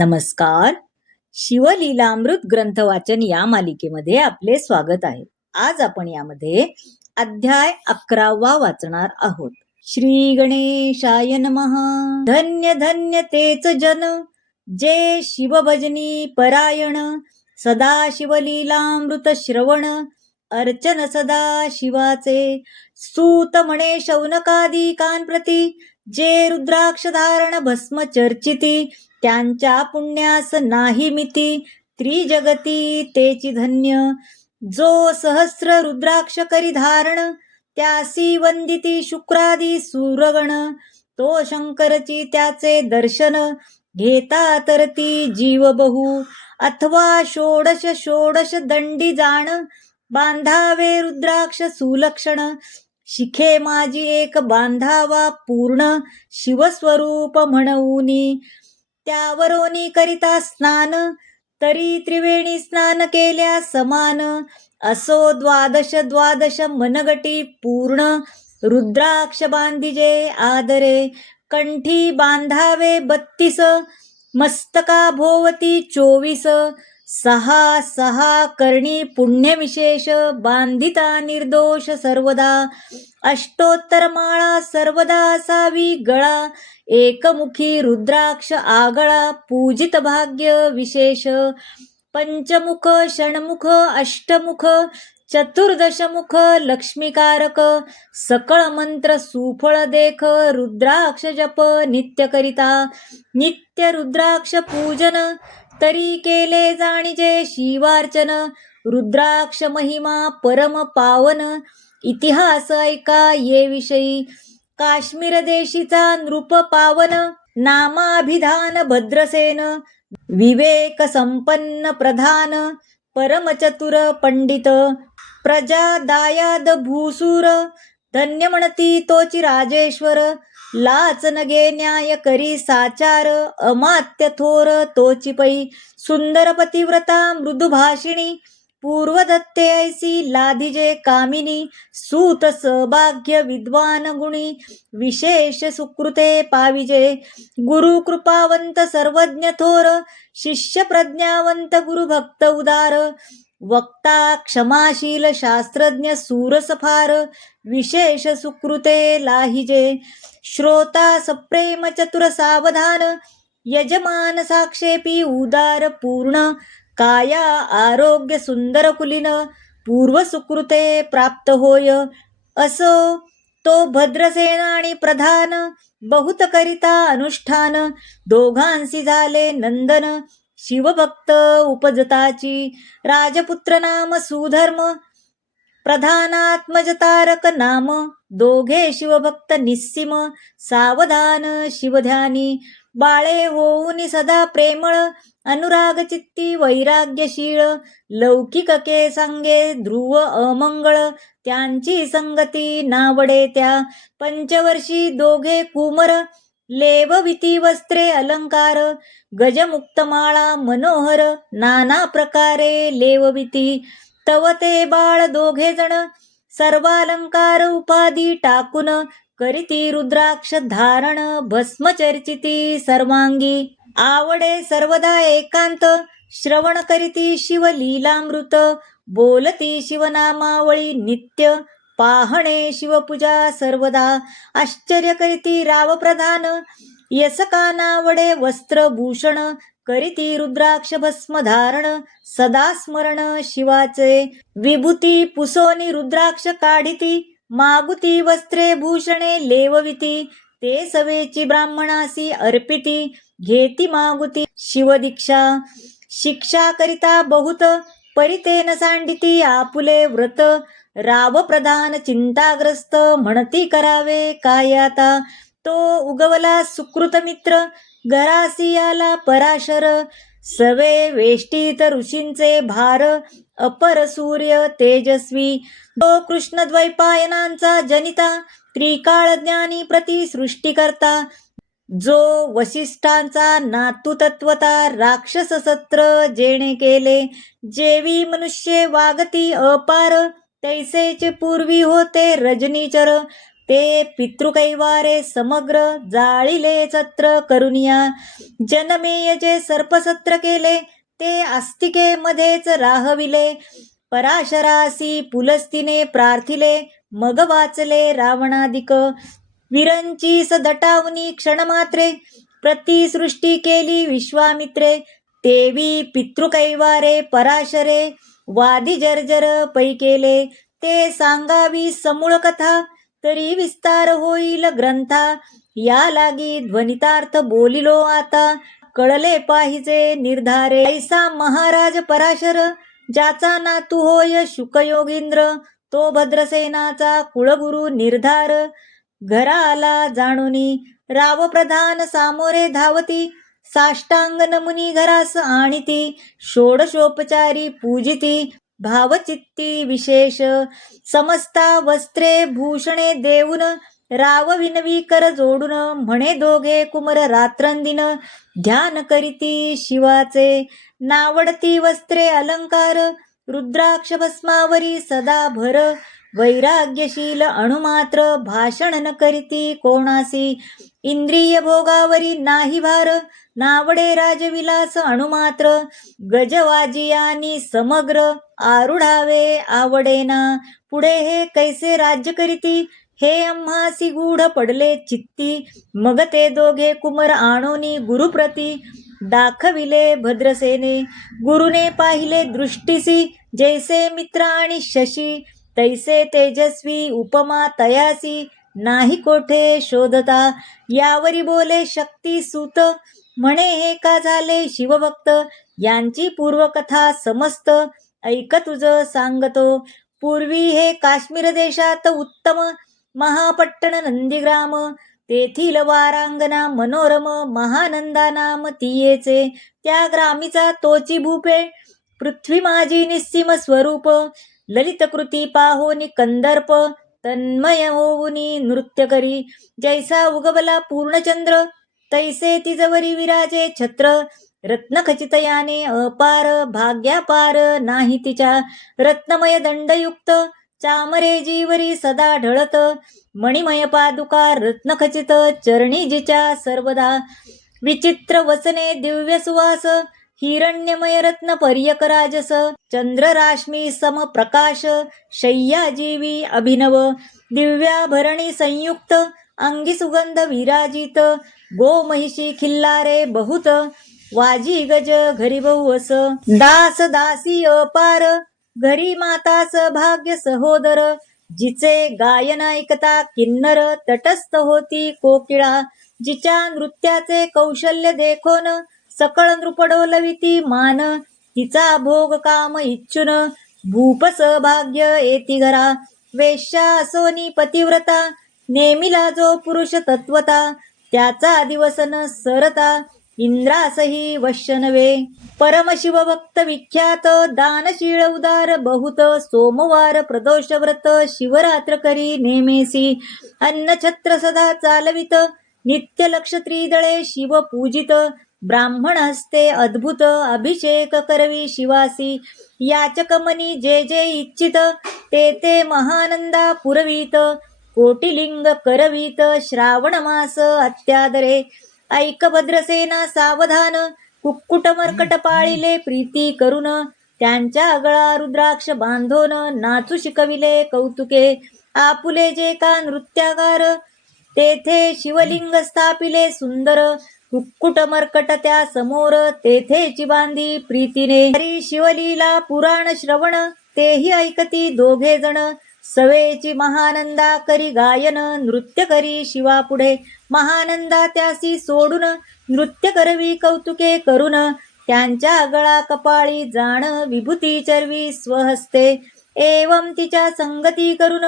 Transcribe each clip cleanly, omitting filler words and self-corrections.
नमस्कार. शिवलीलामृत ग्रंथ वाचन या मालिकेमध्ये आपले स्वागत आहे. आज आपण यामध्ये अध्याय 11वा वाचणार आहोत. श्री गणेशाय नमः. धन्य धन्य तेच जन जे शिवभजनी परायण, सदा शिवलीलामृत श्रवण, अर्चन सदा शिवाचे. सूत म्हणे शौनकादी कांप्रती, जे रुद्राक्ष धारण भस्म चर्चिती, त्यांच्या पुण्यास नाही मिती. त्रिजगती तेची धन्य, जो सहस्र रुद्राक्ष करी धारण, त्यासी वंदिती शुक्रादी सूरगण. तो शंकरची त्याचे दर्शन, घेता तरती जीव बहु. अथवा षोडश षोडश दंडी जाण, बांधावे रुद्राक्ष सुलक्षण. शिखे माझी एक बांधावा पूर्ण, शिवस्वरूप म्हणूनी. त्यावरोनी करिता स्नान, तरी त्रिवेणी स्नान केल्या समान. असो द्वादश द्वादश मनगटी पूर्ण, रुद्राक्ष बांधिजे आदरे. कंठी बांधावे 32, मस्तका भोवती 24. सहा सहा कर्णी पुण्यविशेष, बांधिता निर्दोष सर्वदा. अष्टोत्तर माळा सर्वदा असावी गळा, एकमुखी रुद्राक्ष आगळा. पूजित भाग्य विशेष, पंचमुख षण्मुख अष्टमुख, चतुर्दशमुख लक्ष्मीकारक. सकळ मंत्र सुफळ देख, रुद्राक्ष जप नित्य करिता. नित्य रुद्राक्ष पूजन, तरी केले जाणीजे शिवार्चन. रुद्राक्ष महिमा परम पावन, इतिहास ऐका ये विषयी. काश्मीर देशीचा नृप पावन, नामाभिधान भद्रसेन. विवेक संपन्न प्रधान, परमचतुर पंडित. प्रजा दायाद भूसूर, धन्य म्हणती तोची राजेश्वर. लाच नगे न्याय करी साचार, अमात्य थोर तोची पै. सुंदर पतिव्रता मृदुभाषिणी, पूर्वदत्ते ऐसी लाधिजे कामिनी. सूत सौभाग्य विद्वान गुणी, विशेष सुकृते पाविजे. गुरु कृपावंत सर्वज्ञ थोर, शिष्य प्रज्ञावंत गुरुभक्त उदार. वक्ता क्षमाशील शास्त्रज्ञ सूरस फार, विशेष सुकृते लाहिजे. श्रोता सप्रेम चतुर सावधान, यजमान साक्षेपी उदार पूर्ण. काया आरोग्य सुंदर कुलीन, पूर्व सुकृते प्राप्त होय. असो तो भद्रसेन आणि प्रधान, बहुत करिता अनुष्ठान. दोघांसी झाले नंदन, शिवभक्त उपजताची. राजपुत्र नाम सुधर्म, प्रधानात्मज तारक नाम. दोघे शिवभक्त निस्सीम, सावधान शिवध्यानी. बाळे होऊन सदा प्रेमळ, अनुराग चित्ती वैराग्यशीळ. लौकिक के सांगे ध्रुव अमंगळ, त्यांची संगती नावडे त्या. पंचवर्षी दोघे कुमर, लेवविती वस्त्रे अलंकार. गजमुक्त माळा मनोहर, नाना प्रकारे लेवविती. तव ते बाळ दोघे जण, सर्वालंकार उपाधी टाकून. करीती रुद्राक्ष धारण, भस्म चर्चिती सर्वांगी. आवडे सर्वदा एकांत, श्रवण करीती शिवलीलामृत. बोलती शिवनामावळी नित्य, पाहणे शिवपूजा सर्वदा. आश्चर्य करीती राव प्रधान, यसका नावडे वस्त्रभूषण. करीती रुद्राक्ष भस्म धारण, सदा स्मरण शिवाचे. विभूती पुसोनी रुद्राक्ष काढिती, मागुती वस्त्रे भूषणे लेवविती. ते सवेची ब्राह्मणासी अर्पिती, घेती मागुती शिवदीक्षा. शिक्षा करिता बहुत, परितेन सांडिती आपुले व्रत. राव प्रधान चिंताग्रस्त, म्हणती करावे काय आता. तो उगवला सुकृत मित्र, घरासी आला पराशर. सवे वेष्टीत ऋषींचे भार, अपर सूर्य तेजस्वी. तो कृष्ण द्वैपायनांचा जनिता, त्रिकाळ ज्ञानी प्रति सृष्टी करता. जो वसिष्ठांचा नातू तत्वता, राक्षस सत्र जेणे केले. जेवी मनुष्ये वागती अपार, तैसेच पूर्वी होते रजनीचर. ते पितृकैवारे समग्र जाळिले छत्र करुनिया. जनमेय जे सर्पसत्र केले ते आस्तिके मध्येच राहविले. पराशरासी पुलस्तीने प्रार्थिले मग वाचले रावणादिक. विरंची सदटावनी क्षणमात्रे प्रतिसृष्टी केली विश्वामित्रे. तेवी पितृकैवारे पराशरे वादी जर्जर पै केले. ते सांगावी समूळ कथा तरी विस्तार होईल ग्रंथा. या लागी ध्वनितार्थ बोलिलो आता कळले पाहिजे निर्धारे. ऐसा महाराज पराशर ज्याचा नातू होय शुकयोगींद्र. तो भद्रसेनाचा कुळगुरु निर्धार. घरा आला जाणोनी राव प्रधान सामोरे धावती. साष्टांग नमुनी घरास आणिती. षोडशोपचारी पूजिती भावचित्ती विशेष. समस्ता वस्त्रे भूषणे देऊन राव विनवी कर जोडून. म्हणे दोघे कुमर रात्रंदिन ध्यान करीती शिवाचे. नावडती वस्त्रे अलंकार रुद्राक्ष भस्मावरी सदा भर. वैराग्यशील अणुमात्र भाषण न करीती कोणासी. इंद्रिय भोगावरी नाही भार नावडे राजविलास अणुमात्र. गजवाजियानी समग्र आरुढावे आवडेना. पुढे हे कैसे राज्य करीती हे आम्हासी गूढ पडले चित्ती. मग ते दोघे कुमर आणोनी गुरुप्रती दाखविले भद्रसेने. गुरुने पाहिले दृष्टीसी जैसे मित्र आणि शशी. तैसे तेजस्वी उपमा तयासी नाही कोठे शोधता. यावरी बोले शक्ती सूत म्हणे हे का झाले शिवभक्त. यांची पूर्वकथा समस्त ऐक तुझ सांगतो. पूर्वी हे काश्मीर देशात उत्तम महापट्टण नंदीग्राम. तेथील वारांगना मनोरम महानंदा नाम तियेचे. त्या ग्रामीचा तोची भूपे पृथ्वी माझी निस्सीम स्वरूप. ललित कृती पाहोनी कंदर्प तन्मय होऊनी नृत्य करी. जैसा उगवला पूर्णचंद्र तैसे तिजवरी विराजे छत्र. रत्नखचितयाने अपार भाग्यापार नाही तिच्या. रत्नमय दंडयुक्त चामरे जीवरी सदा ढळत. मणिमय पादुका रत्नखचित चरणी जिच्या सर्वदा. विचित्र वसने दिव्य सुवास हिरण्यमय रत्न पर्यक राजस. चंद्रराश्मी सम प्रकाश शय्या जीवी अभिनव. दिव्याभरणी संयुक्त अंगी सुगंध विराजित. गोमहिषी खिल्लारे बहुत वाजी गज घरी बहुअस. दास दासी अपार घरी मातास भाग्य सहोदर. जिचे गायन ऐकता किन्नर तटस्थ होती कोकिळा. जिच्या नृत्याचे कौशल्य देखोन सकळ नृपडोलविती मान. तिचा भोग काम इच्छुन भूप भाग्य येती घरा. वेश्या असोनी पतिव्रता नेमिला जो पुरुष तत्वता. त्याचा दिवस न सरता इंद्रासही वश्य नव्हे. परमशिवभक्त विख्यात दानशीळ उदार बहुत. सोमवार प्रदोष व्रत शिवरात्र करी नेमेसी. अन्नछत्र सदा चालवित नित्य लक्ष त्रिदळे शिव पूजित. ब्राह्मण हस्ते अद्भुत अभिषेक करवी शिवासी. याचक मनी जे जे इच्छित ते ते महानंदा पुरवीत. कोटिलिंग करवीत श्रावण मास अत्यादरे. ऐक भद्रसेना सावधान कुक्कुट मर्कट पाळिले प्रीती करून. त्यांच्या गळा रुद्राक्ष बांधोन नाचू शिकविले कौतुके. आपुले जे का नृत्यागार तेथे शिवलिंग स्थापिले सुंदर. कुक्कुट मर्कट त्या समोर तेथेची बांधी प्रीतीने. हरी शिवलीला पुराण श्रवण तेही ऐकती दोघे जण. सवेची महानंदा करी गायन नृत्य करी शिवापुढे. महानंदा त्यासी सोडून नृत्य करवी कौतुके करून. त्यांच्या गळा कपाळी जाण विभूती चरवी स्वहस्ते. एवं तिच्या संगती करून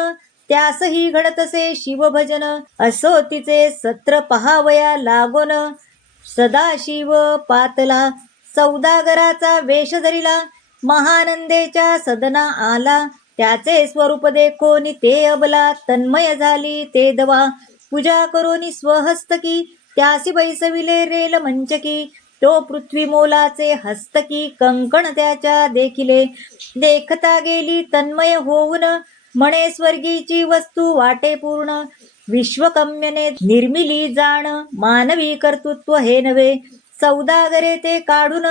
त्यासही घडतसे शिवभजन. असो तिचे सत्र पहावया लागोन सदाशिव पातला. सौदागराचा वेश धरिला महानंदेच्या सदना आला. त्याचे स्वरूप देखोनी ते अबला तन्मय झाली ते दवा. पूजा करोनी स्वहस्तकी त्यासी बैसविले रेल मंचकी. तो पृथ्वी मोलाचे हस्तकी कंकण त्याच्या देखिले. देखता गेली तन्मय होऊन म्हणे स्वर्गीची वस्तू वाटे पूर्ण. विश्वकम्यने निर्मिली जाण, मानवी कर्तृत्व हे नव्हे. सौदागरे ते काढून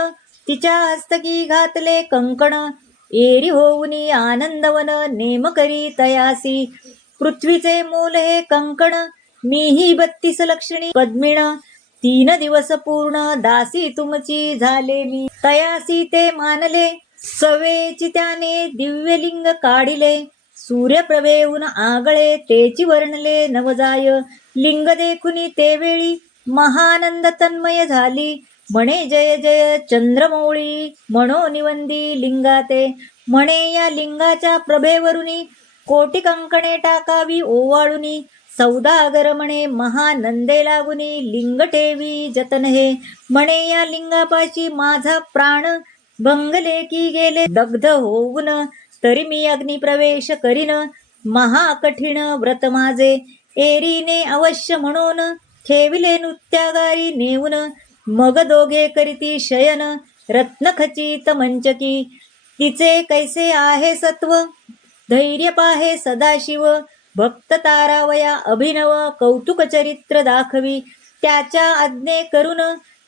तिच्या हस्तकी घातले कंकण, एरी होऊनी आनंदवन नेम करी तयासी. पृथ्वीचे मूल हे कंकण, मीही 32 लक्षणी पद्मिण, 3 दिवस पूर्ण दासी तुमची झालेली. तयासी ते मानले सवेची त्याने दिव्यलिंग काढिले, सूर्यप्रभेहून आगळे तेची वर्णले नवजाय. लिंग देखुनी ते वेळी महानंद तन्मय झाली, म्हणे जय जय चंद्रमौळी मनोनिवंदी लिंगाते. म्हणे या लिंगाच्या प्रभेवरुनी कोटी कंकणे टाकावी ओवाळुनी. सौदागर म्हणे महानंदे लागुनी लिंग ठेवी जतन हे. म्हणे या लिंगापाशी माझा प्राण भंगले की गेले दग्ध होऊन, तरी मी अग्निप्रवेश करीन महाकठीण व्रत माझे. एरीने अवश्य म्हणून ठेविले नृत्यागारी नेऊन, मग दोघे करीती शयन रत्नखचित मंचकी. तिचे कैसे आहे सत्व धैर्य पाहे सदाशिव, भक्त तारावया अभिनव कौतुक चरित्र दाखवी. त्याच्या आज्ञे करून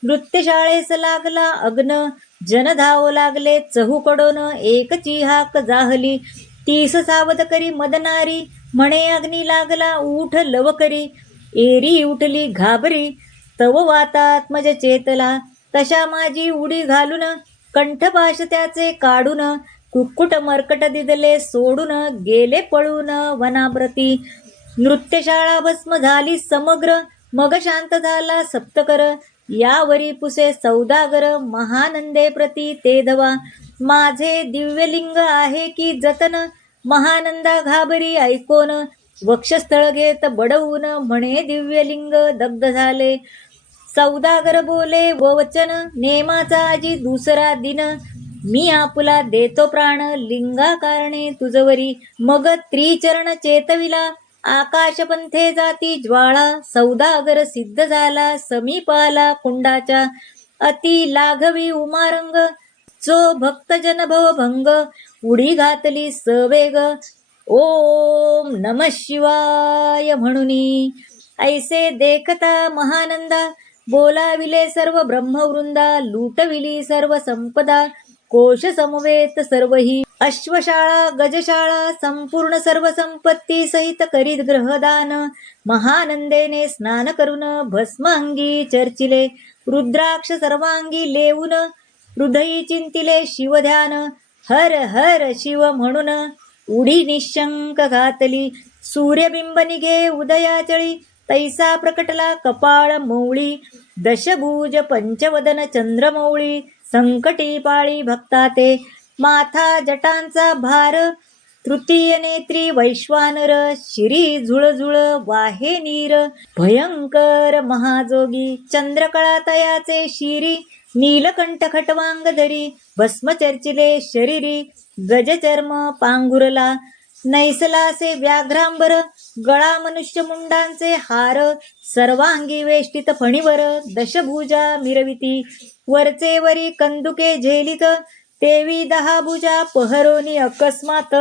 नृत्यशाळेस लागला अग्न, जन धावू लागले चहूकडून एकची हाक जाहली. 30 सावध करी मदनारी, म्हणे अग्नी लागला ऊठ लवकरी. एरी उठली घाबरी तव वातात्मज चेतला, तशा माझी उडी घालून कंठपाश त्याचे काढून. कुक्कुट मर्कट दिदले सोडून गेले पळून वनाप्रती. नृत्यशाळा भस्म झाली समग्र, मग शांत झाला सप्तकर. यावरी पुसे सौदागर महानंदे प्रती ते धवा. माझे दिव्यलिंग आहे की जतन, महानंदा घाबरी ऐकोन. वक्षस्थळ घेत बडवून म्हणे दिव्यलिंग दग्ध झाले. सौदागर बोले व वचन नेमाचा आजी दुसरा दिन, मी आपुला देतो प्राण लिंगा कारणे तुझवरी. मग त्रिचरण चेतविला आकाशपंथे जाती ज्वाळा. सौदागर सिद्ध झाला समीपाला कुंडाच्या, अति लाघवी उमारंग जो भक्तजन भवभंग. उडी घातली सवेग ओम नम शिवाय म्हणुनी. ऐसे देखता महानंदा बोलाविले सर्व ब्रह्मवृंदा. लुटविली सर्व संपदा कोश समवेत सर्वही. अश्वशाळा गजशाळा संपूर्ण सर्व संपत्ती सहित करीत ग्रहदान. महानंदेने स्नान करून भस्म अंगी चर्चिले, रुद्राक्ष सर्वांगी लेऊन हृदयी चिंतिले शिवध्यान. हर हर शिव म्हणून उडी निशंक घातली. सूर्यबिंब निघे उदयाचळी, तैसा प्रकटला कपाळ मौळी. दशभुज पंचवदन चंद्रमौळी, संकटी पाळी भक्ता ते. माथा जटांचा भार तृतीय नेत्री वैश्वानर. शिरी झुळझुळ वाहे नीर भयंकर महाजोगी. चंद्रकळा तयाचे शिरी नीलकंठ खटवांग धरी. भस्म चर्चिले शरीरी गजचर्म पांघुरला. नैसलासे व्याघ्रांबर गळा मनुष्य मुंडांचे हार. सर्वांगी वेष्टित फणीवर दशभुजा मिरविती. वरचे वरी कंदुके झेलित तेवी 10 भुजा पहरोनी अकस्मात.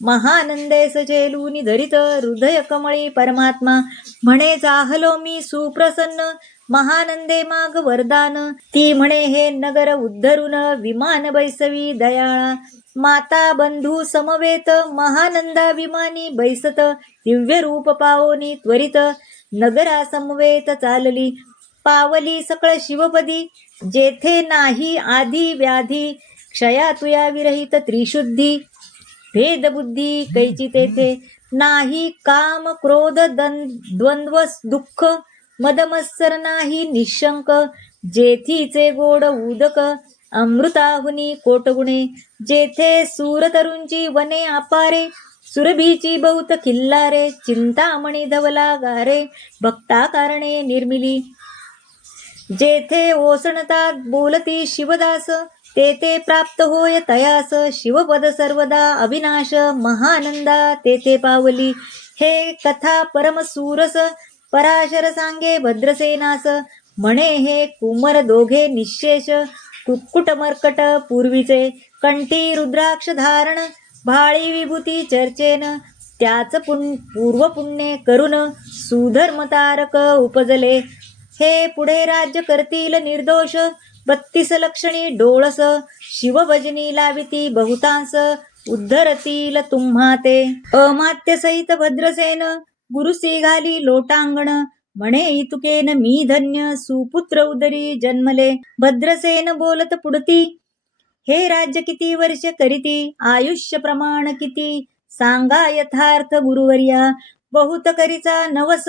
महानंदेस झेलूनी धरित हृदय कमळी परमात्मा. म्हणे जाहलो मी सुप्रसन्न महानंदे माग वरदान. ती म्हणे हे नगर उद्धरून विमान बैसवी दयाळा. माता बंधू समवेत महानंदा विमानी बैसत. दिव्य रूप पावोनी त्वरित नगरा समवेत चालली. पावली सकळ शिवपदी जेथे नाही आधी व्याधी. क्षया तुया विरहित त्रिशुद्धी भेदबुद्धी कैची तेथे. नाही काम क्रोध द्वंद्व दुःख मदमत्सर नाही निशंक. जेथीचे गोड उदक अमृताहुनी कोटगुणे. जेथे सूरतरुंची वने अपारे सुरभीची बहुत खिल्लारे. चिंतामणी धवला गारे भक्ता कारणे निर्मिली. जेथे ओसणता बोलती शिवदास तेथे प्राप्त होय तयास. शिवपद सर्वदा अविनाश महानंदा तेथे पावली. हे कथा परमसूरस पराशर सांगे भद्रसेनास. म्हणे हे कुमर दोघे निशेष कुक्कुट मर्कट पूर्वीचे. कंठी रुद्राक्ष धारण भाळी विभूती चर्चेन. त्याच पूर्वपुण्ये करून सुधर्मतारक उपजले. हे पुढे राज्य करतील निर्दोष 32 लक्षणी डोळस. शिवभजनी लाविती बहुतांस उद्धरतील तुम्हा ते. अमात्य सहित भद्रसेन गुरुसी घाली लोटांगण. म्हणे इतुकेन मी धन्य सुपुत्र उदरी जन्मले. भद्रसेन बोलत पुढती हे राज्य किती वर्ष करीती. आयुष्य प्रमाण किती सांगा यथार्थ गुरुवर्या. बहुत करीचा नवस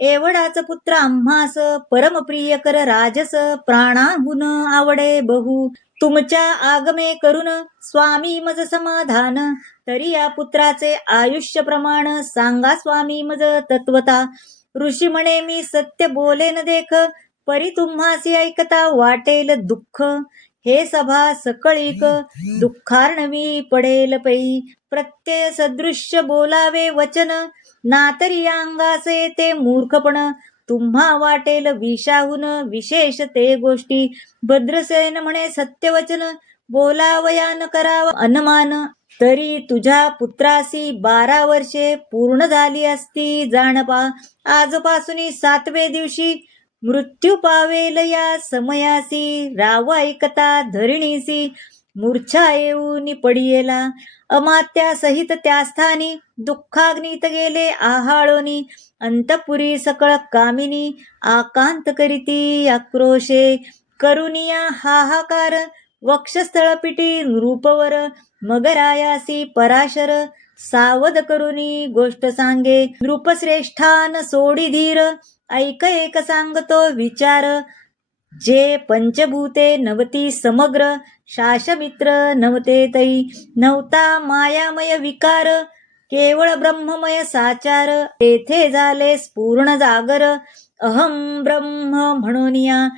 एवढाच पुत्र आम्हास. परमप्रिय कर राजस प्राणाहून आवडे बहु. तुमच्या आगमे करून स्वामी मज समाधान. तरी या पुत्राचे आयुष्य प्रमाण सांगा स्वामी मज तत्वता. ऋषी म्हणे मी सत्य बोलेन देख. परी तुम्हासी ऐकता वाटेल दुःख. हे सभा सकळीक दुःखार्णवी पडेल पै. प्रत्यय सदृश्य बोलावे वचन. नातरी अंगासे ते मूर्खपण. तुम्हा वाटेल विषाहून विशेष ते गोष्टी. भद्रसेन म्हणे सत्यवचन बोलावया न करावा अनमान. तरी तुझ्या पुत्रासी 12 वर्षे पूर्ण झाली असती जाणपा. आजपासून 7वे दिवशी मृत्यू पावेल या समयासी. राव ऐकता धरणीसी मूर्छा येऊन पडियेला. अमात्या सहित त्या स्थानी दुःखाग्नीत गेले आहाळोनी. अंतपुरी सकळ कामिनी आकांत करीती आक्रोशे. करुनिया हाहाकार वक्षस्थळ पिटी नृपवर. मग रायासी पराशर सावध करुनी गोष्ट सांगे. नृपश्रेष्ठान सोडी धीर ऐक एक सांगतो विचार. जे पंचभूते नवती समग्र शासमित्र नवते तै. नवता मायामय विकार केवळ ब्रह्ममय साचार. तेथे झाले पूर्ण जागर अहम ब्रह्म म्हणूनिया.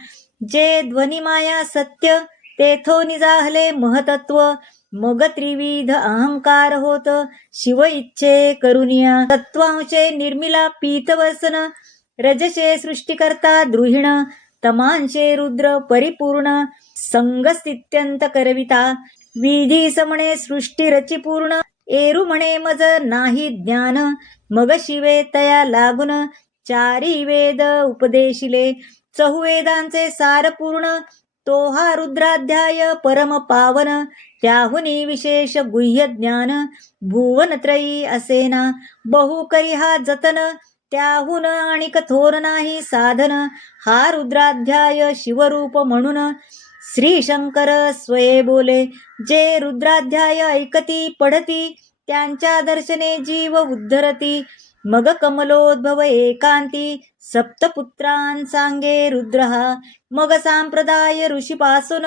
जे ध्वनिमाया सत्य तेथोनी जाहले महतत्व. मग त्रिविध अहंकार होत शिव इच्छे करुनिया. तत्वांशे निर्मिला पीतवसन रजशे सृष्टिकर्ता द्रुहिण. तमांशे रुद्र परिपूर्ण संगस्थित्यंत करविता. विधी समणे सृष्टी रची पूर्ण एरू म्हणे मज नाही ज्ञान. मग शिवे तया लागून 4 वेद उपदेशिले. 4 वेदांचे सार पूर्ण तो हा रुद्राध्याय परम पावन. त्याहुनी विशेष गुह्य ज्ञान भुवनत्रयी असेना. बहु करी हा जतन त्याहून आणिक थोर नाही साधन. हा रुद्राध्याय शिवरूप म्हणून श्री शंकर स्वये बोले. जे रुद्राध्याय ऐकती पढती त्यांच्या दर्शने जीव उद्धरती. मग कमलोद्भव एकांती सप्तपुत्रां सांगे रुद्रहा. मग सांप्रदाय ऋषीपासून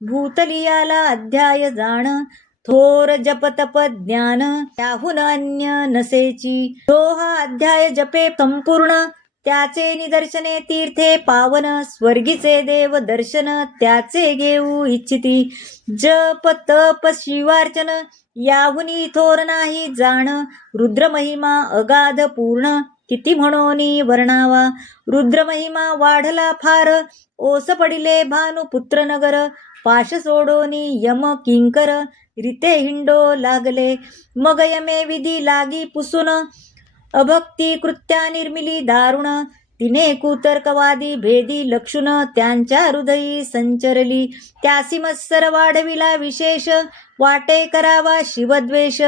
भूतलियाला अध्याय जाण. थोर जप तप ज्ञान त्याहून अन्य नसेची. तो हा अध्याय जपे संपूर्ण त्याचे निदर्शने तीर्थे पावन. स्वर्गीचे देव दर्शन त्याचे घेऊ इच्छिती. जप तप शिवार्चन याहुनी थोर नाही जाण. रुद्रमहिमा अगाध पूर्ण किती म्हणोनी वर्णावा. रुद्रमहिमा वाढला फार ओस पडिले भानुपुत्र नगर. पाश सोडोनी यम किंकर रिते हिंडो लागले. मग यमे विधी लागी पुसून अभक्ती कृत्या निर्मिली दारुण. तिने कुतर्कवादी भेदी लक्षुन त्यांच्या हृदयी संचरली. त्यासी मत्सर वाढविला विशेष वाटे करावा शिवद्वेष.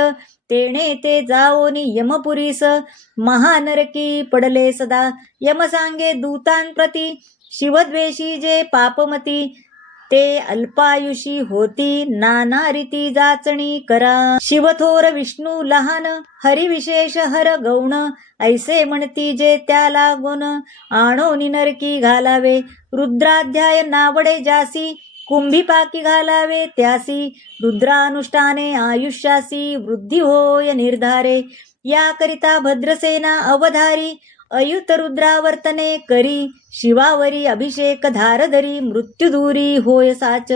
तेणे ते जाओनी यमपुरीस महानरकी पडले सदा. यम सांगे दूतांप्रती शिवद्वेषी जे पापमती. ते अल्पायुषी होती नाना रीती जाचणी करा. शिवथोर विष्णू लहान हरी विशेष हर गौण. ऐसे म्हणती जे त्याला गुण आणोनी नरकी घालावे. रुद्राध्याय नावडे जासी कुंभीपाकी घालावे त्यासी. रुद्रानुष्ठाने आयुष्यासी वृद्धी होय निर्धारे. याकरिता भद्रसेना अवधारी अयुत रुद्रावर्तने करी. शिवावरी अभिषेक धारधरी मृत्युदूरी होय साच.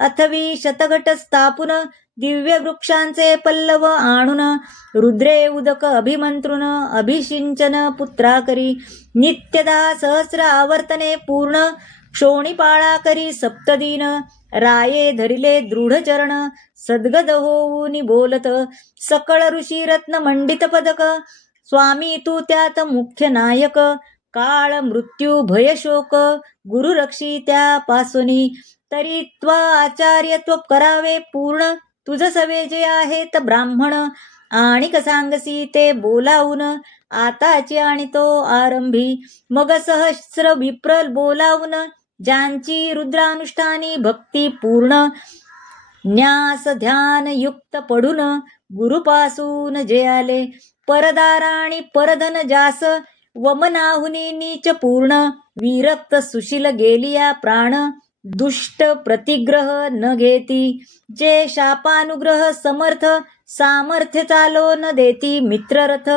अथवी शतघट स्थापून दिव्य वृक्षांचे पल्लव आणून. रुद्रे उदक अभिमंत्रुन अभिषिंचन पुत्रा करी. नित्यदा सहस्र आवर्तने पूर्ण क्षोणीपाळा करी सप्तदीन. राये धरिले दृढ चरण, सद्गद होऊनी बोलत. सकळ ऋषी रत्न मंडित पदक, स्वामी तू त्यात मुख्य नायक. काळ मृत्यू भय शोक, गुरु रक्षी त्या पासोनी. तरी त्वा आचार्यत्व करावे पूर्ण, तुझ सवे जे आहेत ब्राह्मण. आणिक सांगसी ते बोलावून, आताची आणि तो आरंभी. मग सहस्र विप्र बोलावून, ज्यांची रुद्रानुष्ठानी भक्ती पूर्ण. न्यास ध्यान युक्त पडून, गुरुपासून जे आले. परदाराणी परधन जास, वमनाहुनी नीच पूर्ण. विरक्त सुशील गेलिया प्राण, दुष्ट प्रतिग्रह न घेती. जे शापानुग्रह समर्थ, सामर्थ्य चालो न देती. मित्ररथ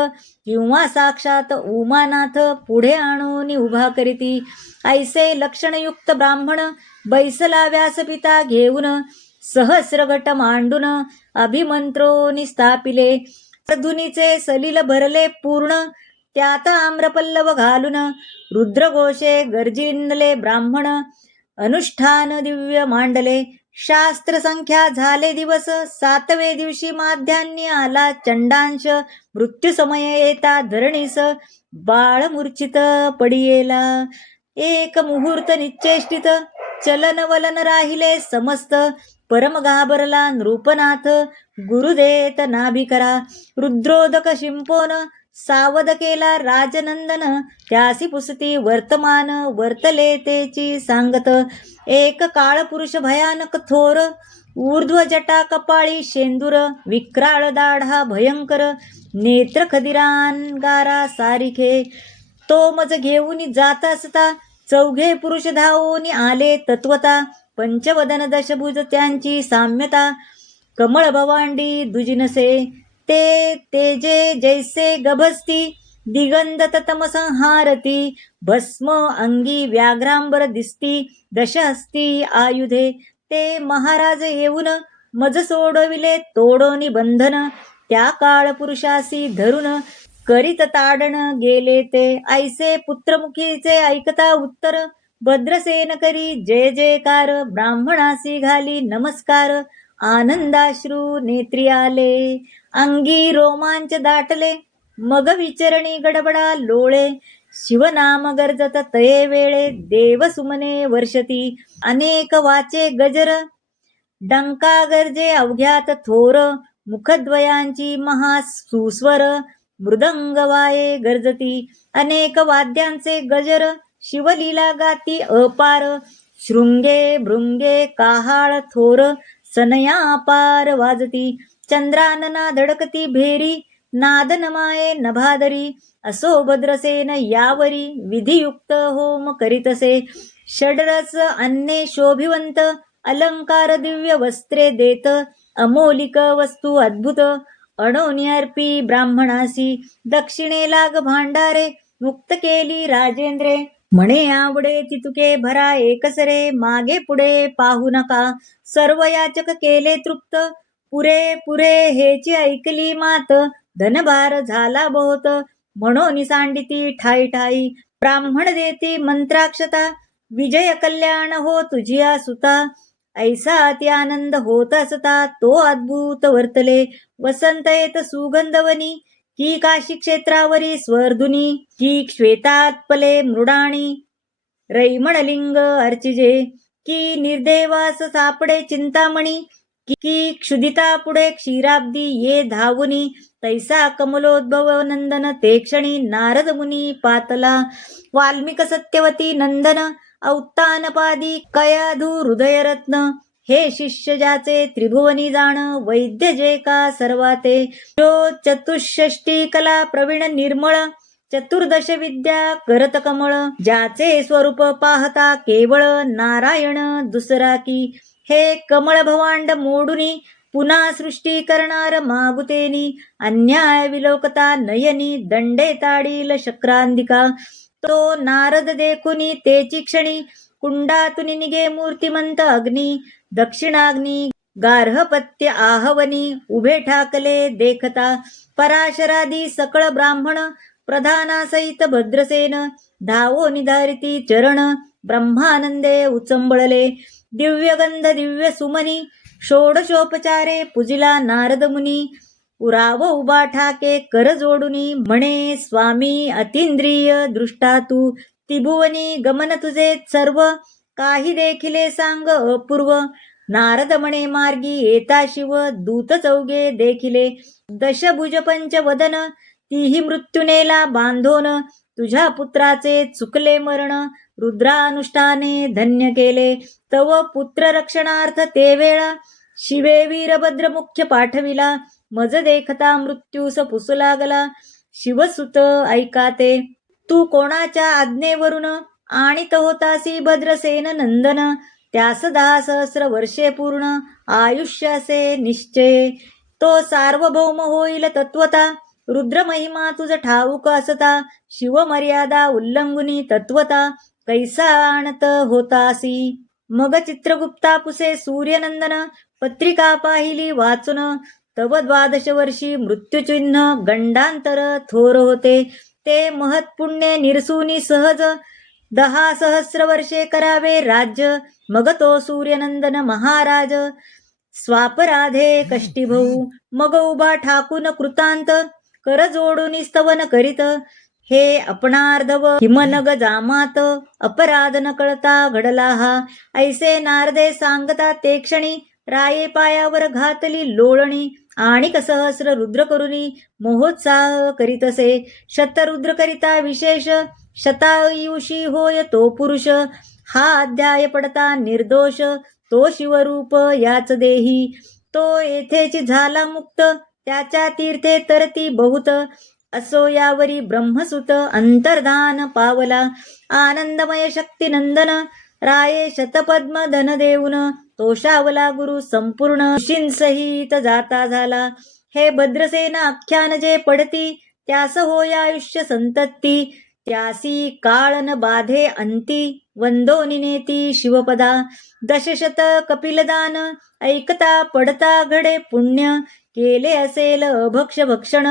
किंवा साक्षात उमानाथ, पुढे आणून उभा करीती. ऐसे लक्षणयुक्त ब्राह्मण, बैसला व्यासपिता घेऊन. सहस्रघट मांडून, अभिमंत्रोनी स्थापिले. धुनीचे सलिल भरले पूर्ण, त्यात आम्रपल्लव घालून. रुद्रघोषे गर्जिनले ब्राह्मण, अनुष्ठान दिव्य मांडले. शास्त्र संख्या झाले दिवस, 7वे दिवशी माध्यान्नी आला चंडांश. मृत्यू समय येता धरणीस, बाळ मूर्छित पडियेला. एक मुहूर्त निश्चेष्टित, चलन वलन राहिले समस्त. परम घाबरला नृपनाथ, गुरुदेत नाभिकरा. रुद्रोदक शिंपोन, सावध केला राजनंदन. त्यासी पुसती वर्तमान, वर्तले तेची सांगत. एक काळ पुरुष भयानक थोर, ऊर्ध्व जटा कपाळी शेंदूर. विक्राळ दाढा भयंकर, नेत्र खदिरांगारा सारिखे. तो मज घेऊन जात असता, चौघे पुरुष धावून आले तत्वता. पंचवदन दशभुज त्यांची साम्यता, कमळ भवांडी दुजिनसे. ते तेजे जैसे गभस्ती, दिगंधत तम संहारती. भस्म अंगी व्याघ्रांबर दिसती, दशहस्ती आयुधे. ते महाराज येऊन, मज सोडविले तोडोनी बंधन. त्या काळ पुरुषासी धरून, करीत ताडण गेले ते. ऐसे पुत्रमुखीचे ऐकता उत्तर, भद्रसेन करी जय जयकार. ब्राह्मणासी घाली नमस्कार, आनंदाश्रू नेत्री आले. अंगी रोमांच दाटले, मग विचरणी गडबडा लोळे. शिवनाम गरजत तये वेळे, देव सुमने वर्षती. अनेक वाचे गजर, डंका गरजे अवघ्यात थोर. मुखद्वयांची महासुस्वर, मृदंग वाये गरजती. अनेक वाद्यांचे गजर, शिवलीला गाती अपार. शृंगे भृंगे काहाळ थोर, सनया पार वाजती. चंद्रानना धडकती भेरी, नादन माये नभादरी. असो भद्रसेन यावरी, विधियुक्त होम करीतसे. षडरस अन्ने शोभिवंत, अलंकार दिव्य वस्त्रे देत. अमोलिक वस्तू अद्भुत, अणोनी अर्पी ब्राह्मणासी. दक्षिणे लाग भांडारे, मुक्त केली राजेंद्रे. म्हणे आवडे तितुके भरा एकसरे, मागे पुढे पाहू नका. सर्व याचक केले तृप्त, पुरे पुरे हेची ऐकली मात. धनभार झाला बहुत, म्हणून सांडिती ठाई ठाई. ब्राह्मण देती मंत्राक्षता, विजय कल्याण हो तुझिया सुता. ऐसा अति आनंद होत असता, तो अद्भुत वर्तले. वसंत येत सुगंधवनी, की काशी क्षेत्रावरी स्वर्धुनी. की श्वेतात्पले मृडाणी, रैमणलिंग अर्चिजे. की निर्देवास सापडे चिंतामणी, की क्षुदिता पुढे क्षीराब्दी ये धावुनी. तैसा कमलोद्भव नंदन ते क्षणी, नारद मुनी पातला. वाल्मिक सत्यवती नंदन, औत्तानपादी कयाधू हृदयरत्न. हे शिष्य ज्याचे त्रिभुवनी जाण, वैद्य जे का सर्वाते. जो चतुष्षष्टी कला प्रवीण निर्मळ, चतुर्दश विद्या करत कमळ. ज्याचे स्वरूप पाहता केवळ, नारायण दुसरा की. हे कमळ भवांड मोडुनी, पुन्हा सृष्टी करणार मागुतेनी. अन्याय विलोकता नयनी, दंडे ताडील शक्रांधिका. तो नारद देखुनी तेची क्षणी, कुंडातून निघे मूर्तिमंत अग्नी. दक्षिणाग्नी गार्हपत्य आहवनी, उभे ठाकले देखता. पराशरादी सकळ ब्राह्मण, प्रधानासहित भद्रसेन. धावो निधारिती चरण, ब्रह्मानंदे उचंबळले. दिव्यगंध दिव्य सुमनी षोडशोपचारे पूजिला नारद मुनी. उराव उभा ठाके कर जोडुनी म्हणे स्वामी अतींद्रिय दृष्टा तू. त्रिभुवनी गमन तुझे सर्व काही देखिले सांग अपूर्व. नारद म्हणे मार्गी येता शिव दूत चौघे देखिले. दशभुज पंचवदन तीही मृत्युनेला बांधोन. तुझ्या पुत्राचे चुकले मरण रुद्रानुष्ठाने धन्य केले. तव पुत्र रक्षणार्थ ते वेळा शिवे वीरभद्र मुख्य पाठविला. मज देखता मृत्यूस पुसू लागला. शिवसुत ऐकाते तू कोणाच्या आज्ञेवरून आणीत होतासी भद्रसेन नंदन. त्यास 10 सहस्र वर्षे पूर्ण आयुष्य असे निश्चय. तो सार्वभौम होईल तत्वता रुद्र महिमा तुझ ठाऊक असता. शिवमर्यादा उल्लंघुनी तत्वता कैसा आणत होतासी. मग चित्रगुप्ता पुसे सूर्यनंदन पत्रिका पाहिली वाचून. तव 12 वर्षी मृत्यूचिन्ह गंडांतर थोर होते. ते महत्पुण्य निरसूनी सहज 10 सहस्र वर्षे करावे राज्य. मग तो सूर्यनंदन महाराज स्वापराधे कष्टी भाऊ. मग उभा ठाकून कृतांत कर जोडून स्तवन करीत. हे अपणार्धव हिमनग जामात अपराध न कळता घडला हा. ऐसे नारदे सांगता ते क्षणी राये पायावर घातली लोळणी. आणिक सहस्र रुद्र करुनी महोत्साह करीतसे. शतरुद्र करिता विशेष शतायुषी होय तो पुरुष. हा अध्याय पडता निर्दोष तो शिवरूप याच देही. तो येथेची झाला मुक्त त्याच्या तीर्थे तरती बहुत. असो यावरी ब्रह्मसुत अंतर्धान पावला. आनंदमय शक्तिनंदन राये शतपद्म धन देऊन. तोषावला गुरु संपूर्ण ऋषींसहित जाता झाला. हे भद्रसेन आख्यान जे पडती त्यास होय आयुष्य संतती. त्यासी काळ न बाधे अंती वंदोनी नेती शिवपदा. दशशत कपिलदान ऐकता पडता घडे पुण्य. केले असेल अभक्ष भक्षण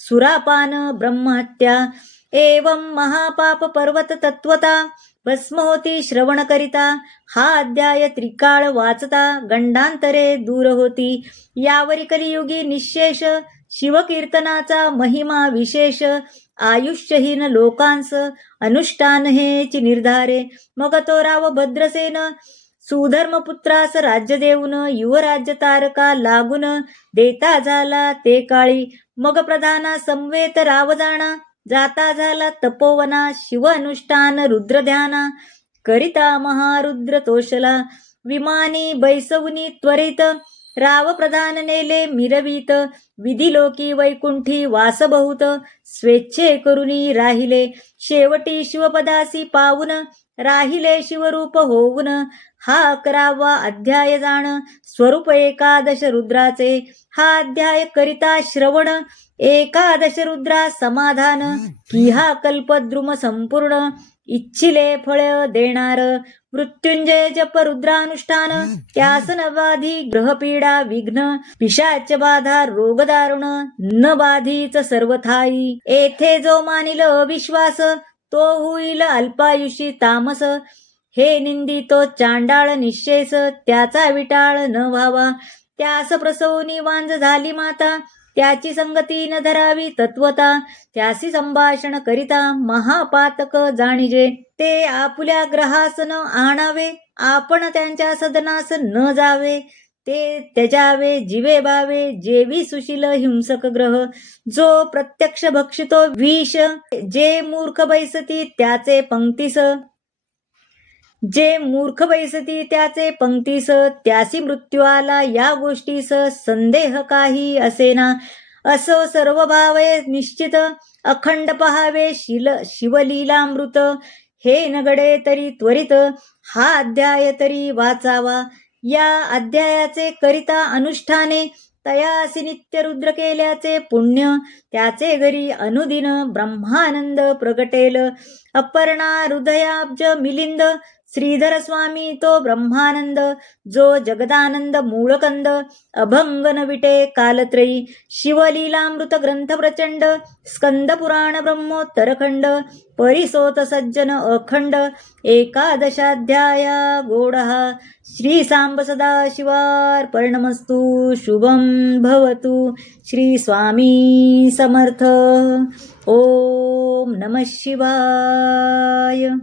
सुरापान ब्रह्महत्या. एवं महापाप पर्वत तत्वता भस्म होती श्रवण करिता. हा अध्याय त्रिकाळ वाचता गंडांतरे दूर होती. यावरी कलियुगी निशेष शिवकीर्तनाचा महिमा विशेष. आयुष्यहीन लोकांस अनुष्ठान हेची निर्धारे. मग तो राव भद्रसेन सुधर्मपुत्रास राज्य देऊन युवराज्य तारका लागून देता झाला ते काळी. मग प्रधाना समवेत राव जाणा जाता झाला तपोवना. शिव अनुष्ठान रुद्र ध्याना करिता महारुद्र तोषला. विमानी बैसवुनी त्वरित राव प्रधान नेले मिरवीत. विधी लोकी वैकुंठी वास बहुत स्वेच्छे करुनी राहिले. शेवटी शिवपदासी पावून राहिले शिवरूप होऊन. हा 11वा अध्याय जाण स्वरूप एकादश रुद्राचे. हा अध्याय करिता श्रवण एकादश रुद्रा समाधान. की हा कल्पद्रुम संपूर्ण इच्छिले फळ देणार. मृत्युंजय जप रुद्रानुष्ठान त्यास नवाधी ग्रहपीडा विघ्न. पिशाच बाधा रोगदारुण न बाधीच सर्वथाई. येथे जो मानिल अविश्वास तो होईल अल्पायुषी तामस. हे निंदितो चांडाळ निश्चेस त्याचा विटाळ न व्हावा. त्यास प्रसवनी वांज झाली माता त्याची संगती न धरावी तत्वता. त्यासी संभाषण करिता महापातक जाणीजे. ते आपुल्या ग्रहास न आणावे आपण त्यांच्या सदनास न जावे. ते त्यजावे जिवे भावे जेवी सुशील हिंसक ग्रह. जो प्रत्यक्ष भक्षितो विष जे मूर्ख बैसती त्याचे पंक्तीस. जे मूर्ख बैसती त्याचे पंक्तीस. त्यासी मृत्यू आला या गोष्टीस संदेह काही असेना. असो सर्व भावे निश्चित अखंड पहावे शिवलीलामृत. हे नगडे तरी त्वरित हा अध्याय तरी वाचावा. या अध्यायाचे करिता अनुष्ठाने तयासी नित्य रुद्र केल्याचे पुण्य. त्याचे घरी अनुदिन ब्रह्मानंद प्रगटेल. अपर्णा हृदयाब्ज मिलिंद श्रीधर स्वामी तो ब्रह्मानंद, जो जगदानंद मूळकंद, अभंग न विटे कालत्रयी, शिवलीलामृत ग्रंथ प्रचंड, स्कंद पुराण ब्रह्मोत्तरखंड, परिसोत सज्जन अखंड, एकादशाध्याया गोडः. श्री सांब सदा शिवार्पणमस्तु. शुभं भवतु. श्री स्वामी समर्थ. ओम नमः शिवाय.